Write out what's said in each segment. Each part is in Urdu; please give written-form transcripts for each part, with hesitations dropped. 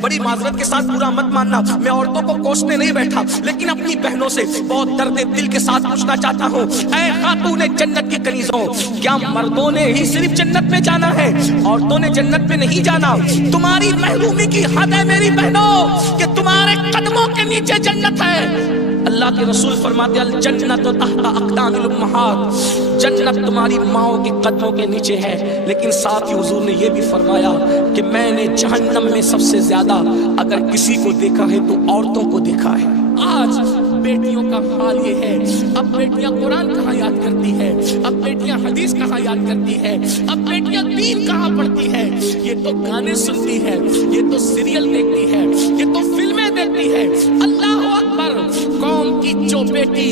بڑی معذرت کے ساتھ برا مت ماننا، میں عورتوں کو کوسنے نہیں بیٹھا، لیکن اپنی بہنوں سے بہت درد دل کے ساتھ پوچھنا چاہتا ہوں، اے خاتون جنت کی کنیزوں، کیا مردوں نے ہی صرف جنت میں جانا ہے؟ عورتوں نے جنت میں نہیں جانا۔ تمہاری محرومی کی حد ہے میری بہنوں کہ تمہارے قدموں کے نیچے جنت ہے۔ اللہ کے رسول فرماتے ہیں الجنت تحت اقدام الامہات، جنت تمہاری ماؤں کے قدموں کے نیچے ہے، لیکن ساتھ ہی حضور نے یہ بھی فرمایا کہ میں نے جہنم میں سب سے زیادہ اگر کسی کو دیکھا ہے تو عورتوں کو دیکھا ہے۔ آج بیٹیوں کا حال یہ ہے، اب بیٹیاں قرآن کہاں یاد کرتی ہے، اب بیٹیاں حدیث کہاں یاد کرتی ہے، اب بیٹیاں دین کہاں پڑھتی ہے؟ یہ تو گانے سنتی ہے، یہ تو سیریل دیکھتی ہے، یہ تو فلمیں دیکھتی ہے۔ اللہ اکبر! قوم کی جو بیٹی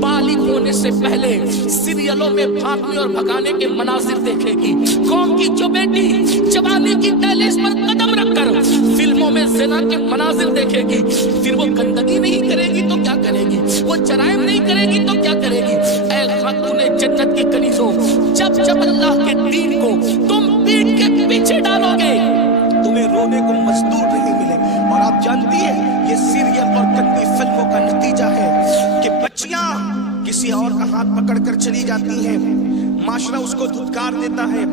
بالغ ہونے سے پہلے سیریلوں میں بھاگنے اور بھگانے کے مناظر دیکھے گی، قوم کی جو بیٹی جوانی کی دہلیز پر قدم رکھ کر فلموں میں زنا کے مناظر دیکھے گی، پھر وہ گندگی نہیں کرے گی تو کیا کرے گی؟ وہ جرائم نہیں کرے گی تو کیا کرے گی؟ اے خاتون جنت کی کنیزوں، جب جب اللہ کے دین کو تم پیٹ کے پیچھے ڈالو گے تمہیں رونے کو مزدور نہیں ملے۔ اور آپ جانتی ہیں یہ سیریل اور گندی فلموں کا نتیجہ ہے کہ بچیاں کسی اور کا ہاتھ پکڑ کر چلی جاتی ہیں، معاشرہ اس کو دھتکار دیتا ہے،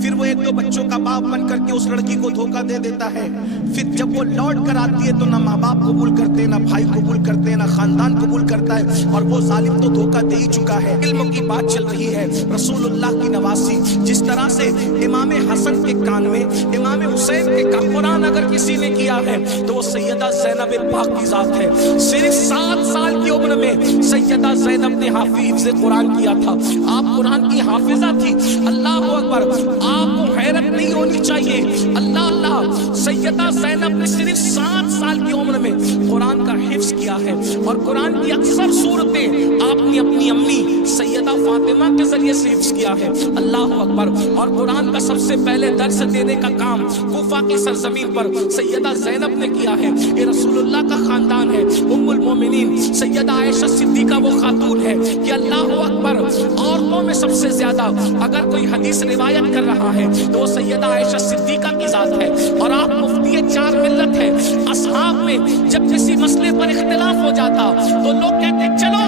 پھر وہ ایک دو بچوں کا باپ بن کر کے اس لڑکی کو دھوکہ دے دیتا ہے، پھر جب وہ لوٹ کر آتی ہے تو نہ ماں باپ قبول کرتے، نہ بھائی قبول کرتے، نہ خاندان قبول کرتا ہے، اور وہ ظالم تو دھوکہ دے ہی چکا ہے۔ علم کی بات چل رہی ہے، رسول اللہ کی نواسی، جس طرح سے امام حسن کے کان میں، امام حسین کے کان، قرآن اگر کسی نے کیا ہے تو وہ سیدہ زینب پاک کی ذات ہے۔ صرف 7 سال کی عمر میں سیدہ زینب نے حافظ قرآن کیا تھا، آپ قرآن کی حافظہ تھی۔ اللہ اکبر! آپ کو حیرت نہیں ہونی چاہیے، اللہ سیدہ زینب نے صرف 7 سال کی عمر میں قرآن کا حفظ کیا ہے، اور قرآن کی اکثر صورتیں آپ نے اپنی امی سیدہ فاطمہ کے ذریعے سے حفظ کیا ہے۔ اللہ اکبر! اور قرآن کا سب سے پہلے درس دینے کا کام کوفہ کی سرزمین پر سیدہ زینب نے کیا ہے۔ یہ رسول اللہ کا خاندان ہے، ام المومنین سیدہ عائشہ صدیقہ وہ خاتون ہے کہ اللہ اکبر! عورتوں میں سب سے زیادہ اگر کوئی حدیث روایت کر رہا ہے تو وہ سیدہ عائشہ صدیقہ کی ذات ہے، اور آپ مفتی 4 ملت ہے۔ اصحاب میں جب کسی مسئلے پر اختلاف ہو جاتا تو لوگ کہتے چلو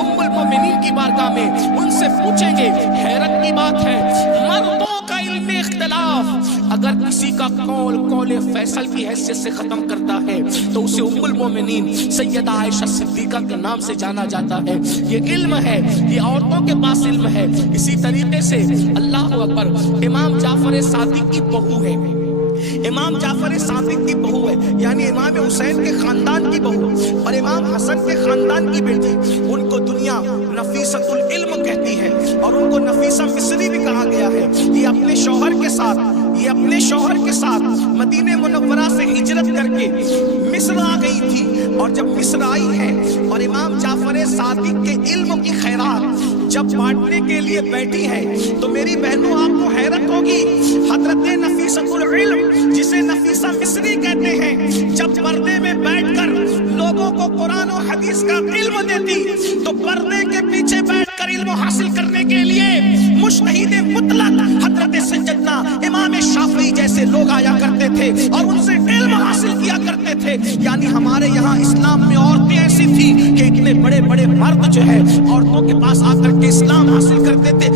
ام المومنین کی بارگاہ میں ان سے پوچھیں گے۔ حیرت کی بات ہے، مردوں کا علم اختلاف اگر کسی کا قول فیصل کی حیثیت سے ختم کرتا ہے تو اسے ام المومنین سیدہ عائشہ صدیقہ کے نام سے جانا جاتا ہے۔ یہ علم ہے، یہ عورتوں کے پاس علم ہے۔ اسی طریقے سے اللہ اکبر! امام جعفر صادق کی بہو ہے، امام جعفر صادق کی بہو ہے، یعنی امام حسین کے خاندان کی بہو، اور امام حسن کے خاندان کی بیٹی۔ ان کو دنیا نفیسۃ العلم کہتی ہے، اور ان کو نفیسہ مصری بھی کہا گیا ہے۔ یہ اپنے شوہر کے ساتھ مدینہ منورہ سے ہجرت کر کے مصر آ گئی تھی، اور جب مصر آئی ہے اور امام جعفر صادق کے علم کی خیرات جب بانٹنے کے لیے بیٹھی ہے تو میری بہنوں آپ کو حیرت ہوگی، حضرت نفیسۃ العلم جسے نفیسہ مصری کہتے ہیں، جب پردے میں بیٹھ کر لوگوں کو قرآن و حدیث کا علم دیتی تو پردے کے پیچھے بیٹھ کر علم حاصل کرنے کے لیے مجتہد مطلق حضرت سیدنا امام شافعی جیسے لوگ آیا کرتے تھے اور ان سے علم حاصل کیا کرتے تھے۔ یعنی ہمارے یہاں اسلام میں عورتیں ایسی تھی کہ اتنے بڑے بڑے مرد جو ہے عورتوں کے پاس آ کر کے اسلام حاصل کرتے تھے،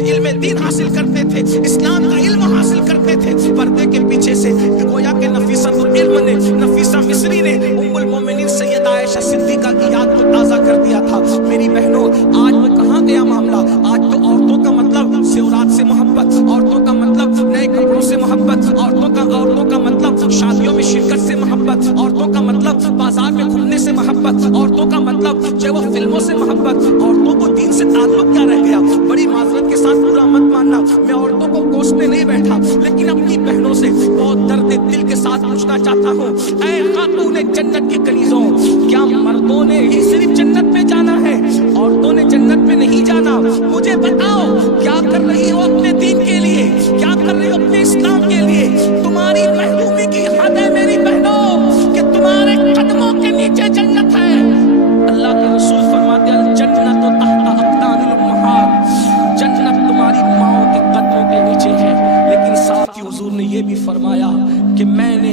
علم دین حاصل کرتے تھے، اسلام کا علم حاصل کرتے تھے، پردے کے پیچھے سے۔ گویا کہ نفیسۃ العلم نے، نفیسہ مصری نے ام المومنین سیدہ عائشہ صدیقہ کی یاد کو تازہ کر دیا تھا۔ میری بہنوں آج وہ کہاں گیا معاملہ؟ آج تو عورتوں کا مطلب زیورات سے محبت، عورتوں کا مطلب نئے کپڑوں سے محبت، عورتوں کا مطلب شادیوں میں شرکت سے محبت، عورتوں کا مطلب بازار میں گھومنے سے محبت، عورتوں کا مطلب جو وہ فلموں سے محبت۔ عورتوں کو دین سے تعلق کیا رہ گیا؟ بڑی معذرت کے ساتھ برا مت ماننا، میں عورتوں کو کوسنے نہیں بیٹھا، لیکن اپنی بہنوں سے بہت درد دل کے ساتھ پوچھنا چاہتا ہوں، اے خاتون جنت کی کنیزوں، کیا مردوں نے ہی صرف جنت میں جانا ہے؟ عورتوں نے جنت میں نہیں جانا۔ مجھے بتاؤ کیا کر رہی ہو اپنے دین کے لیے، کیا کر رہی ہو اپنے اسلام کے لیے؟ تمہاری محرومی کی حد ہے میری بہنوں کہ تمہارے قدموں کے نیچے جنت ہے۔ اللہ کے رسول فرماتے ہیں الجنت تحت اقدام الامہات، جنت تمہاری ماؤں کے قدموں کے نیچے ہے، لیکن ساتھ ہی حضور نے یہ بھی فرمایا کہ میں نے